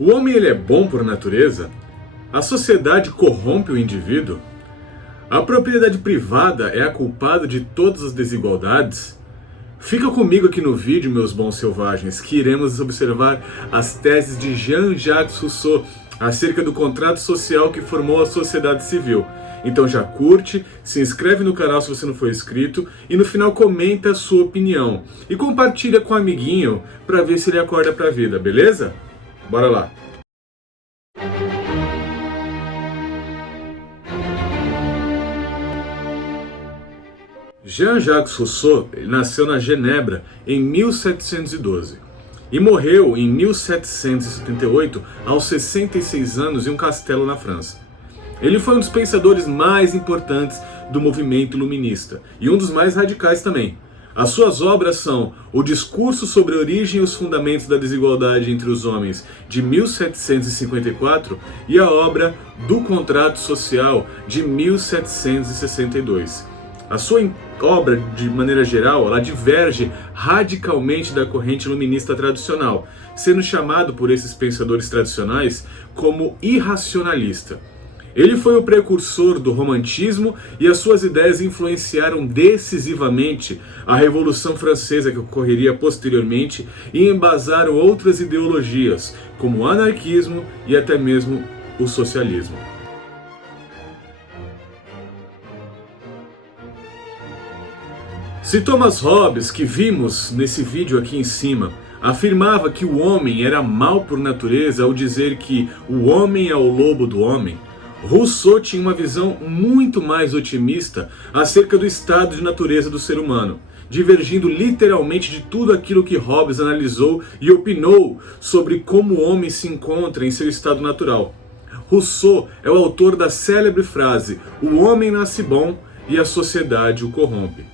O homem ele é bom por natureza? A sociedade corrompe o indivíduo? A propriedade privada é a culpada de todas as desigualdades? Fica comigo aqui no vídeo, meus bons selvagens, que iremos observar as teses de Jean-Jacques Rousseau acerca do contrato social que formou a sociedade civil. Então já curte, se inscreve no canal se você não for inscrito e no final comenta a sua opinião. E compartilha com o amiguinho para ver se ele acorda para a vida, beleza? Bora lá! Jean-Jacques Rousseau nasceu na Genebra em 1712 e morreu em 1778 aos 66 anos em um castelo na França. Ele foi um dos pensadores mais importantes do movimento iluminista e um dos mais radicais também. As suas obras são o Discurso sobre a Origem e os Fundamentos da Desigualdade entre os Homens, de 1754, e a obra Do Contrato Social, de 1762. A sua obra, de maneira geral, ela diverge radicalmente da corrente iluminista tradicional, sendo chamado por esses pensadores tradicionais como irracionalista. Ele foi o precursor do romantismo e as suas ideias influenciaram decisivamente a Revolução Francesa que ocorreria posteriormente e embasaram outras ideologias, como o anarquismo e até mesmo o socialismo. Se Thomas Hobbes, que vimos nesse vídeo aqui em cima, afirmava que o homem era mau por natureza ao dizer que o homem é o lobo do homem, Rousseau tinha uma visão muito mais otimista acerca do estado de natureza do ser humano, divergindo literalmente de tudo aquilo que Hobbes analisou e opinou sobre como o homem se encontra em seu estado natural. Rousseau é o autor da célebre frase: "O homem nasce bom e a sociedade o corrompe".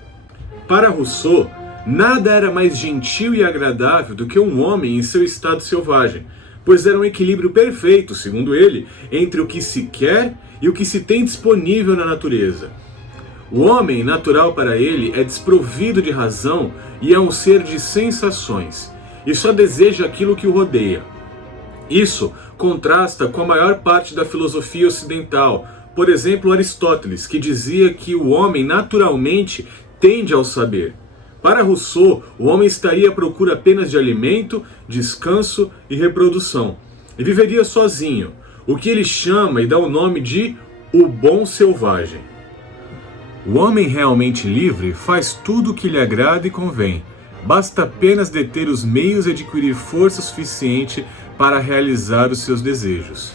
Para Rousseau, nada era mais gentil e agradável do que um homem em seu estado selvagem, pois era um equilíbrio perfeito, segundo ele, entre o que se quer e o que se tem disponível na natureza. O homem natural para ele é desprovido de razão e é um ser de sensações, e só deseja aquilo que o rodeia. Isso contrasta com a maior parte da filosofia ocidental, por exemplo, Aristóteles, que dizia que o homem naturalmente tende ao saber. Para Rousseau, o homem estaria à procura apenas de alimento, descanso e reprodução, e viveria sozinho, o que ele chama e dá o nome de o bom selvagem. O homem realmente livre faz tudo o que lhe agrada e convém, basta apenas deter os meios e adquirir força suficiente para realizar os seus desejos.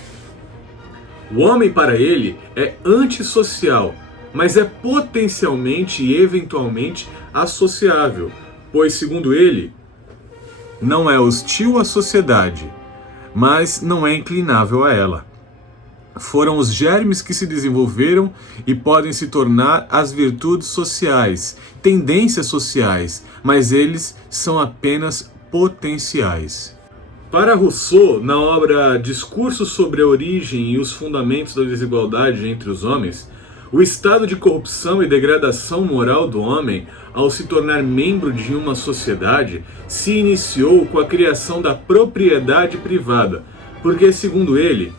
O homem, para ele, é antissocial, mas é potencialmente e eventualmente associável, pois, segundo ele, não é hostil à sociedade, mas não é inclinável a ela. Foram os germes que se desenvolveram e podem se tornar as virtudes sociais, tendências sociais, mas eles são apenas potenciais. Para Rousseau, na obra Discurso sobre a Origem e os Fundamentos da Desigualdade entre os Homens, o estado de corrupção e degradação moral do homem, ao se tornar membro de uma sociedade, se iniciou com a criação da propriedade privada, porque, segundo ele,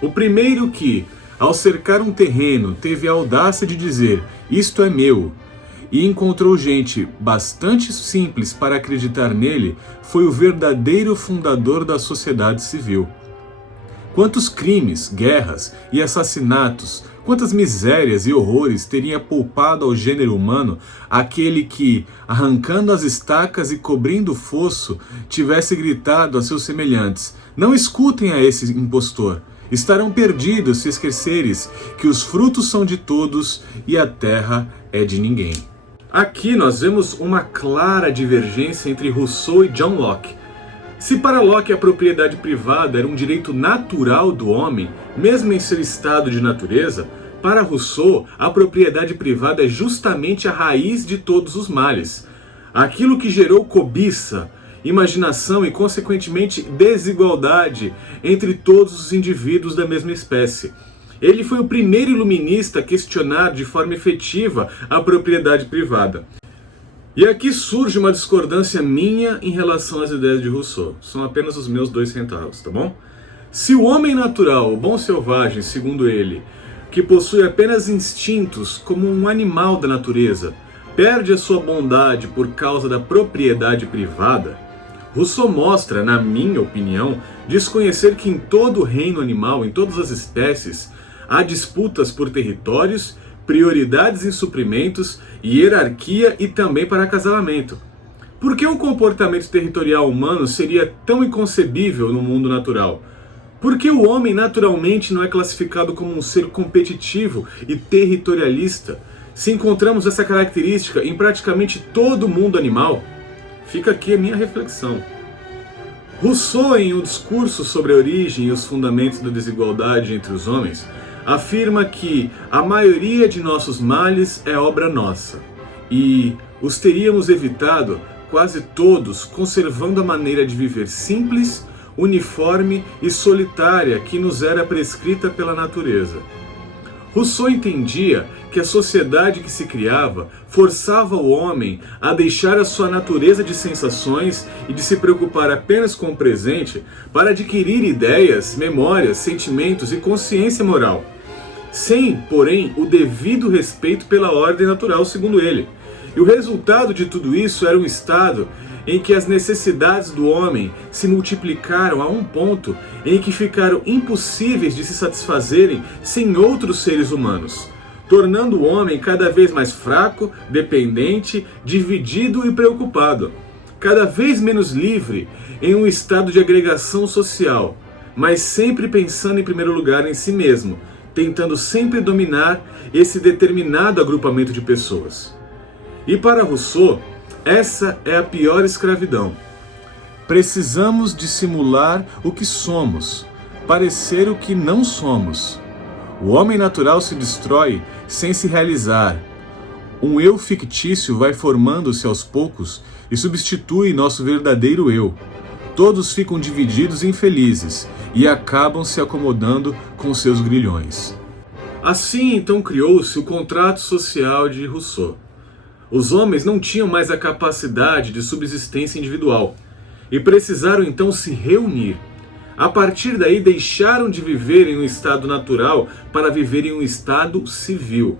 o primeiro que, ao cercar um terreno, teve a audácia de dizer "isto é meu", e encontrou gente bastante simples para acreditar nele, foi o verdadeiro fundador da sociedade civil. Quantos crimes, guerras e assassinatos, quantas misérias e horrores teria poupado ao gênero humano aquele que, arrancando as estacas e cobrindo o fosso, tivesse gritado a seus semelhantes: "Não escutem a esse impostor, estarão perdidos se esqueceres que os frutos são de todos e a terra é de ninguém". Aqui nós vemos uma clara divergência entre Rousseau e John Locke. Se para Locke a propriedade privada era um direito natural do homem, mesmo em seu estado de natureza, para Rousseau a propriedade privada é justamente a raiz de todos os males. Aquilo que gerou cobiça, imaginação e, consequentemente, desigualdade entre todos os indivíduos da mesma espécie. Ele foi o primeiro iluminista a questionar de forma efetiva a propriedade privada. E aqui surge uma discordância minha em relação às ideias de Rousseau. São apenas os meus 2 centavos, tá bom? Se o homem natural, o bom selvagem, segundo ele, que possui apenas instintos como um animal da natureza, perde a sua bondade por causa da propriedade privada, Rousseau mostra, na minha opinião, desconhecer que em todo o reino animal, em todas as espécies, há disputas por territórios, prioridades em suprimentos, hierarquia e também para acasalamento. Por que um comportamento territorial humano seria tão inconcebível no mundo natural? Por que o homem naturalmente não é classificado como um ser competitivo e territorialista, se encontramos essa característica em praticamente todo o mundo animal? Fica aqui a minha reflexão. Rousseau, em um discurso sobre a origem e os fundamentos da desigualdade entre os homens, afirma que a maioria de nossos males é obra nossa, e os teríamos evitado quase todos conservando a maneira de viver simples, uniforme e solitária que nos era prescrita pela natureza. Rousseau entendia que a sociedade que se criava forçava o homem a deixar a sua natureza de sensações e de se preocupar apenas com o presente para adquirir ideias, memórias, sentimentos e consciência moral, sem, porém, o devido respeito pela ordem natural, segundo ele. E o resultado de tudo isso era um estado em que as necessidades do homem se multiplicaram a um ponto em que ficaram impossíveis de se satisfazerem sem outros seres humanos, tornando o homem cada vez mais fraco, dependente, dividido e preocupado, cada vez menos livre em um estado de agregação social, mas sempre pensando em primeiro lugar em si mesmo, tentando sempre dominar esse determinado agrupamento de pessoas. E para Rousseau, essa é a pior escravidão. Precisamos dissimular o que somos, parecer o que não somos. O homem natural se destrói sem se realizar. Um eu fictício vai formando-se aos poucos e substitui nosso verdadeiro eu. Todos ficam divididos e infelizes e acabam se acomodando com seus grilhões. Assim, então, criou-se o contrato social de Rousseau. Os homens não tinham mais a capacidade de subsistência individual e precisaram então se reunir. A partir daí deixaram de viver em um estado natural para viver em um estado civil.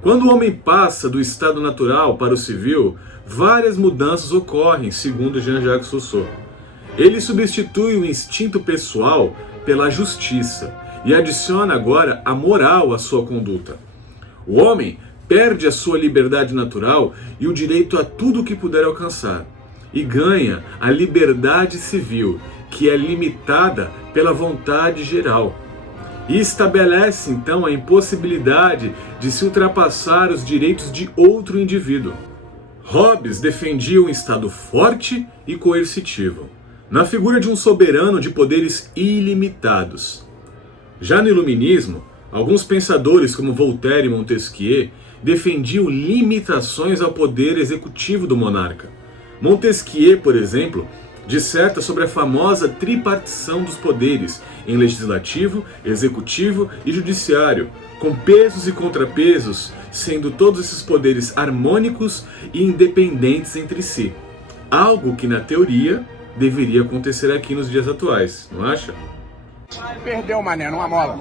Quando o homem passa do estado natural para o civil, várias mudanças ocorrem, segundo Jean-Jacques Rousseau. Ele substitui o instinto pessoal pela justiça e adiciona agora a moral à sua conduta. O homem perde a sua liberdade natural e o direito a tudo o que puder alcançar, e ganha a liberdade civil, que é limitada pela vontade geral, e estabelece então a impossibilidade de se ultrapassar os direitos de outro indivíduo. Hobbes defendia um Estado forte e coercitivo, na figura de um soberano de poderes ilimitados. Já no Iluminismo, alguns pensadores como Voltaire e Montesquieu defendiam limitações ao poder executivo do monarca. Montesquieu, por exemplo, disserta sobre a famosa tripartição dos poderes em legislativo, executivo e judiciário, com pesos e contrapesos, sendo todos esses poderes harmônicos e independentes entre si. Algo que, na teoria, deveria acontecer aqui nos dias atuais, não acha? Perdeu, mané, numa mola.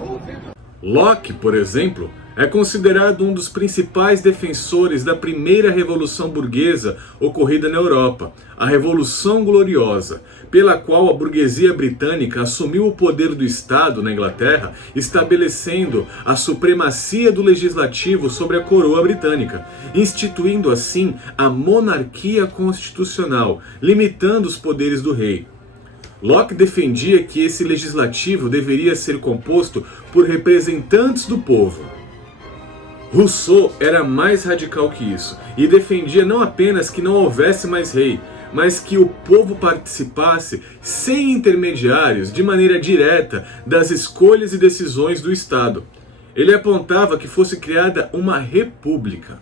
Locke, por exemplo, é considerado um dos principais defensores da primeira revolução burguesa ocorrida na Europa, a Revolução Gloriosa, pela qual a burguesia britânica assumiu o poder do Estado na Inglaterra, estabelecendo a supremacia do legislativo sobre a coroa britânica, instituindo assim a monarquia constitucional, limitando os poderes do rei. Locke defendia que esse legislativo deveria ser composto por representantes do povo. Rousseau era mais radical que isso e defendia não apenas que não houvesse mais rei, mas que o povo participasse sem intermediários, de maneira direta, das escolhas e decisões do Estado. Ele apontava que fosse criada uma república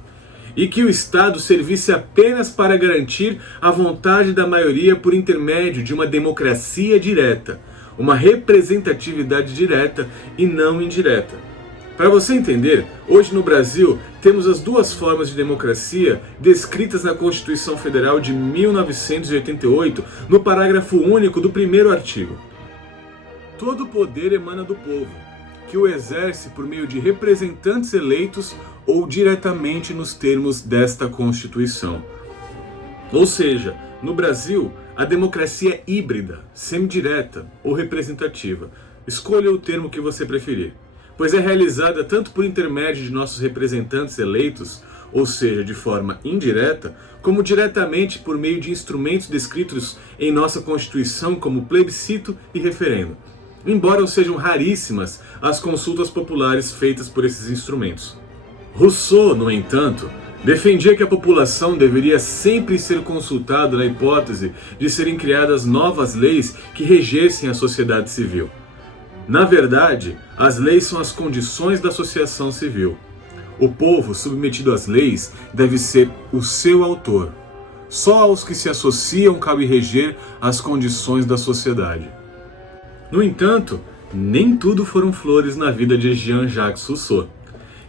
e que o Estado servisse apenas para garantir a vontade da maioria por intermédio de uma democracia direta, uma representatividade direta e não indireta. Para você entender, hoje no Brasil temos as duas formas de democracia descritas na Constituição Federal de 1988, no parágrafo único do primeiro artigo. Todo poder emana do povo, que o exerce por meio de representantes eleitos ou diretamente nos termos desta Constituição. Ou seja, no Brasil, a democracia é híbrida, semidireta ou representativa. Escolha o termo que você preferir, pois é realizada tanto por intermédio de nossos representantes eleitos, ou seja, de forma indireta, como diretamente por meio de instrumentos descritos em nossa Constituição como plebiscito e referendo, embora sejam raríssimas as consultas populares feitas por esses instrumentos. Rousseau, no entanto, defendia que a população deveria sempre ser consultada na hipótese de serem criadas novas leis que regessem a sociedade civil. Na verdade, as leis são as condições da associação civil. O povo submetido às leis deve ser o seu autor. Só aos que se associam cabe reger as condições da sociedade. No entanto, nem tudo foram flores na vida de Jean-Jacques Rousseau.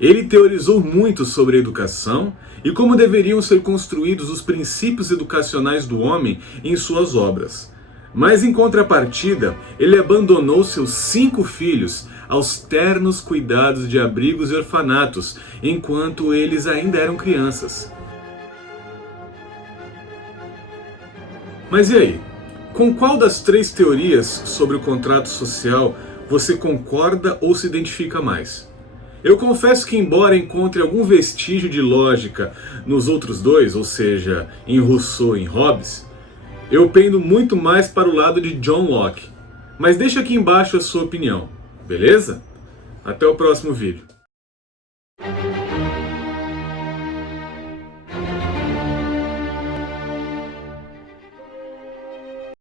Ele teorizou muito sobre a educação e como deveriam ser construídos os princípios educacionais do homem em suas obras. Mas em contrapartida, ele abandonou seus 5 filhos aos ternos cuidados de abrigos e orfanatos, enquanto eles ainda eram crianças. Mas e aí? Com qual das 3 teorias sobre o contrato social você concorda ou se identifica mais? Eu confesso que, embora encontre algum vestígio de lógica nos outros 2, ou seja, em Rousseau e em Hobbes, eu pendo muito mais para o lado de John Locke. Mas deixa aqui embaixo a sua opinião, beleza? Até o próximo vídeo.